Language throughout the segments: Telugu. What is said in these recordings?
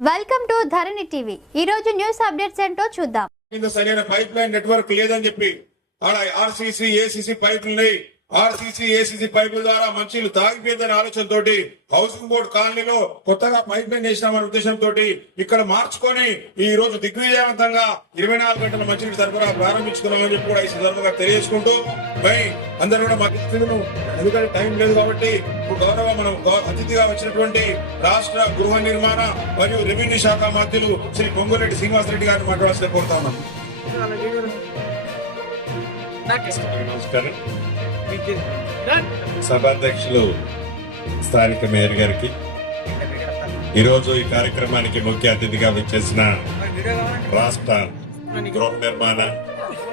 వెల్కమ్ టు ధరణి టీవీ ఈ రోజు న్యూస్ అప్డేట్స్ ఏంటో చూద్దాం. సరైన పైప్ లైన్ నెట్వర్క్ లేదని చెప్పి ఆర్సీసీ ఏసీసీ పైపుల్ని ఆర్సీసీ ఏసీసీ పైపుల ద్వారా మంచిలు తాగిపోయిందనే ఆలోచనతో హౌసింగ్ బోర్డు కాలనీలో కొత్తగా పైప్ లైన్ చేసినామనే ఉద్దేశంతో ఇక్కడ మార్చుకొని ఈ రోజు దిగ్విజయవంతంగా ఇరవై నాలుగు గంటల మంచినీటి సరఫరా ప్రారంభించుకున్నామని చెప్పి కూడా ఈ సందర్భంగా తెలియజేసుకుంటూ మై అందరూ కూడా మా అతిథులను ఎందుకంటే టైం లేదు కాబట్టి ఇప్పుడు గౌరవ మనం అతిథిగా వచ్చినటువంటి రాష్ట్ర గృహ నిర్మాణ మరియు రెవెన్యూ శాఖ మంత్రులు శ్రీ పొంగులెడ్డి శ్రీనివాసరెడ్డి గారిని మాట్లాడాల్సిన కోరుతా ఉన్నాను నమస్కారం. సభాధ్యక్షులు స్థానిక మేయర్ గారికి. ఈరోజు ఈ కార్యక్రమానికి ముఖ్య అతిథిగా వచ్చేసిన రాష్ట్ర గృహ నిర్మాణ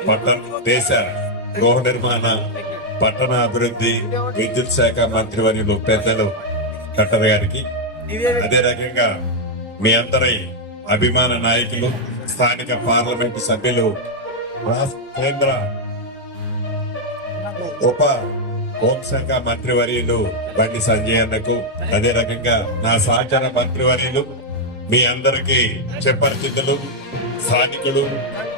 పట్టణ దేశ గృహ నిర్మాణ పట్టణ అభివృద్ధి విద్యుత్ శాఖ మంత్రివర్యులు పెద్దలు కట్టర్ గారికి. అదే రకంగా మీ అందరి అభిమాన నాయకులు స్థానిక పార్లమెంటు సభ్యులు రాష్ట్ర కేంద్ర ఉప హోంశాఖ మంత్రివర్యులు బండి సంజయ్ అన్నకు అదే రకంగా నా సహచార మంత్రివర్యులు మీ అందరికి చెప్పరిచితులు స్థానికులు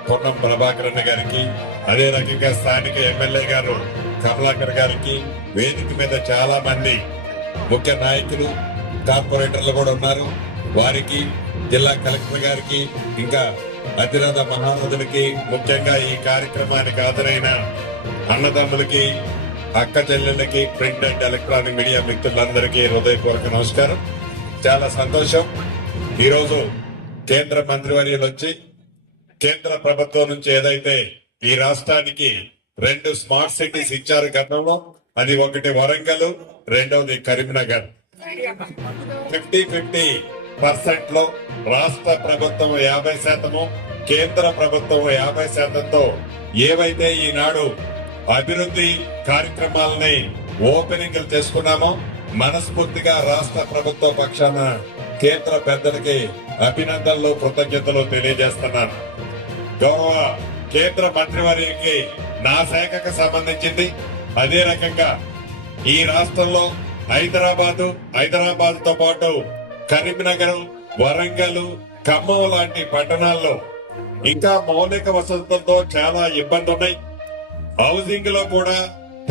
పొన్నం ప్రభాకర్ అన్న గారికి అదే రకంగా స్థానిక ఎమ్మెల్యే గారు కమలాకర్ గారికి వేదిక మీద చాలా మంది ముఖ్య నాయకులు కార్పొరేటర్లు కూడా ఉన్నారు. వారికి జిల్లా కలెక్టర్ గారికి ఇంకా అతిరథ మహానదులకి ముఖ్యంగా ఈ కార్యక్రమానికి హాజరైన అన్నదమ్ములకి అక్క చెల్లెళ్ళకి ప్రింట్ అండ్ ఎలక్ట్రానిక్ మీడియా మిత్రులందరికీ హృదయపూర్వక నమస్కారం. చాలా సంతోషం. ఈరోజు కేంద్ర మంత్రివర్యులు వచ్చి కేంద్ర ప్రభుత్వం నుంచి ఏదైతే ఈ రాష్ట్రానికి రెండు స్మార్ట్ సిటీస్ ఇచ్చారు గతంలో అది ఒకటి వరంగల్ రెండవది కరీంనగర్. ఫిఫ్టీ ఫిఫ్టీ పర్సెంట్లో రాష్ట్ర ప్రభుత్వం యాభై శాతము కేంద్ర ప్రభుత్వం యాభై శాతంతో ఏవైతే ఈనాడు అభివృద్ధి కార్యక్రమాలని ఓపెనింగ్ చేసుకున్నామో మనస్ఫూర్తిగా రాష్ట్ర ప్రభుత్వ పక్షాన కేంద్ర పెద్దలకి అభినందనలు కృతజ్ఞతలు తెలియజేస్తున్నాను. గౌరవ కేంద్ర మంత్రివర్యకి నా శాఖకు సంబంధించింది అదే రకంగా ఈ రాష్ట్రంలో హైదరాబాదు హైదరాబాద్తో పాటు కరీంనగర్ వరంగల్ ఖమ్మం లాంటి పట్టణాల్లో ఇంకా మౌలిక వసతులతో చాలా ఇబ్బంది ఉన్నాయి హౌసింగ్లో కూడా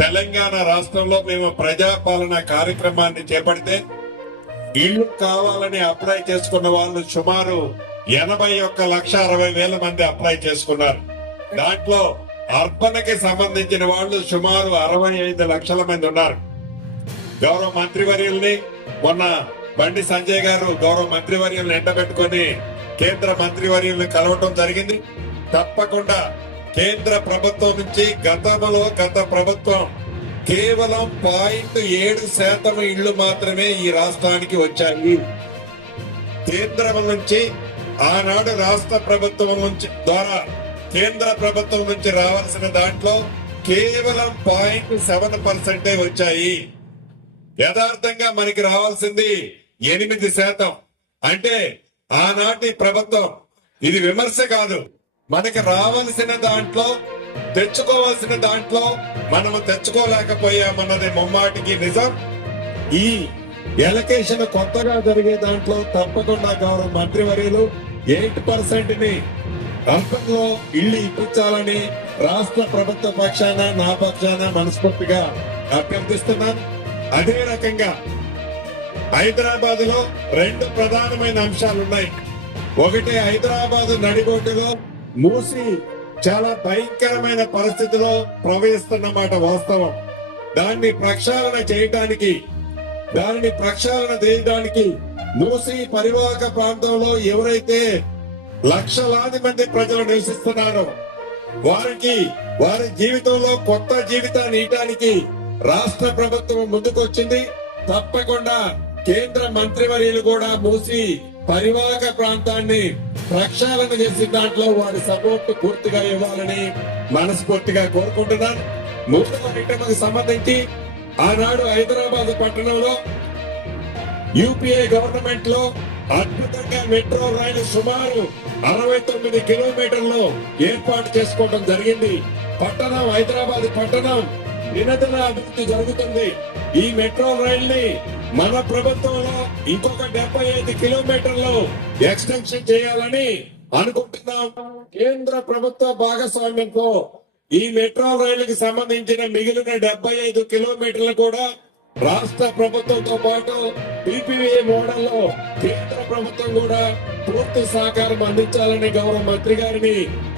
తెలంగాణ రాష్ట్రంలో మేము ప్రజాపాలన కార్యక్రమాన్ని చేపడితే ఇల్లు కావాలని అప్లై చేసుకున్న వాళ్ళు సుమారు ఎనభై ఒక్క లక్ష అరవై వేల మంది అప్లై చేసుకున్నారు. దాంట్లో అర్బన్కి సంబంధించిన వాళ్ళు సుమారు అరవై ఐదు లక్షల మంది ఉన్నారు. గౌరవ మంత్రివర్యుల్ని మొన్న బండి సంజయ్ గారు గౌరవ మంత్రివర్యులను ఎండబెట్టుకుని కేంద్ర మంత్రివర్యులను కలవటం జరిగింది. తప్పకుండా కేంద్ర ప్రభుత్వం నుంచి గతంలో గత ప్రభుత్వం కేవలం పాయింట్ ఏడు శాతం ఇళ్ళు మాత్రమే ఈ రాష్ట్రానికి వచ్చాయి. కేంద్రం నుంచి ఆనాడు రాష్ట్ర ప్రభుత్వం నుంచి ద్వారా కేంద్ర ప్రభుత్వం నుంచి రావాల్సిన దాంట్లో కేవలం పాయింట్ సెవెన్ పర్సెంటే వచ్చాయి. యథార్థంగా మనకి రావాల్సింది ఎనిమిది శాతం. అంటే ఆనాటి ప్రభుత్వం ఇది విమర్శ కాదు. మనకి రావాల్సిన దాంట్లో తెచ్చుకోవాల్సిన దాంట్లో మనము తెచ్చుకోలేకపోయామన్నది ముమ్మాటికి నిజం. ఈ ఎలకేషన్ కొత్తగా జరిగే దాంట్లో తప్పకుండా గౌరవ మంత్రివర్యులు ఎయిట్ పర్సెంట్ని అల్పంలో ఇల్లు ఇప్పించాలని రాష్ట్ర ప్రభుత్వ పక్షాన నా పక్షాన మనస్ఫూర్తిగా అభ్యర్థిస్తున్నాను. అదే రకంగా హైదరాబాద్లో రెండు ప్రధానమైన అంశాలు ఉన్నాయి ఒకటి హైదరాబాద్ నడిబొడ్డులో మూసి చాలా భయంకరమైన పరిస్థితిలో ప్రవహిస్తున్నమాట వాస్తవం. దాన్ని ప్రక్షాళన చేయటానికి దానిని ప్రక్షాళన చేయడానికి మూసి పరివాహక ప్రాంతంలో ఎవరైతే లక్షలాది మంది ప్రజలు నివసిస్తున్నారో వారికి వారి జీవితంలో కొత్త జీవితాన్ని ఇయటానికి రాష్ట్ర ప్రభుత్వం ముందుకొచ్చింది. తప్పకుండా కేంద్ర మంత్రివర్యులు కూడా మూసి పరివాహక ప్రాంతాన్ని ప్రక్షాళన చేసిన దాంట్లో వారి సపోర్ట్ పూర్తిగా ఇవ్వాలని మనస్ఫూర్తిగా కోరుకుంటున్నాను. మూడవ ఐటమ్కి సంబంధించి ఆనాడు హైదరాబాద్ పట్టణంలో యూపీఏ గవర్నమెంట్లో అద్భుతంగా మెట్రో రైలు సుమారు అరవై తొమ్మిది కిలోమీటర్లు ఏర్పాటు చేసుకోవడం జరిగింది. పట్టణం హైదరాబాద్ పట్టణం నిరంతర అభివృద్ధి జరుగుతుంది. ఈ మెట్రో రైల్ని మన ప్రభుత్వంలో ఇంకొక డెబ్బై ఐదు కిలోమీటర్లు ఎక్స్టెన్షన్ చేయాలని అనుకుంటున్నాం. కేంద్ర ప్రభుత్వ భాగస్వామ్యంతో ఈ మెట్రో రైలుకి సంబంధించిన మిగిలిన డెబ్బై ఐదు కిలోమీటర్లు కూడా రాష్ట్ర ప్రభుత్వంతో పాటు పీపీఏ మోడల్లో కేంద్ర ప్రభుత్వం కూడా పూర్తి సహకారం అందించాలని గౌరవ మంత్రి గారిని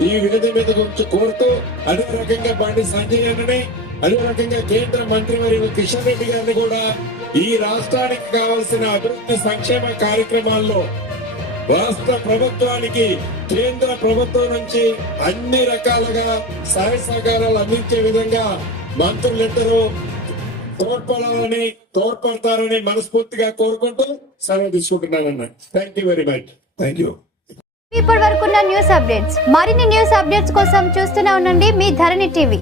ఈ వేది మీద గురించి కోరుతూ అదే రకంగా బండి సంజయ్ గారిని అదే రకంగా కేంద్ర మంత్రి మరియు కిషన్ రెడ్డి గారిని కూడా ఈ రాష్ట్రానికి కావాల్సిన అభివృద్ధి సంక్షేమ కార్యక్రమాల్లో రాష్ట్ర ప్రభుత్వానికి కేంద్ర ప్రభుత్వం నుంచి అన్ని రకాలుగా సహాయ సహకారాలు అందించే విధంగా మంత్రులిద్దరూ తోడ్పడాలని తోడ్పడతారని మనస్ఫూర్తిగా కోరుకుంటూ సెలవు తీసుకుంటున్నానన్న. Thank you very much thank you ఇప్పటి వరకు ఉన్న న్యూస్ అప్డేట్స్. మరిన్ని న్యూస్ అప్డేట్స్ కోసం చూస్తూనే ఉండండి మీ ధరణి టీవీ.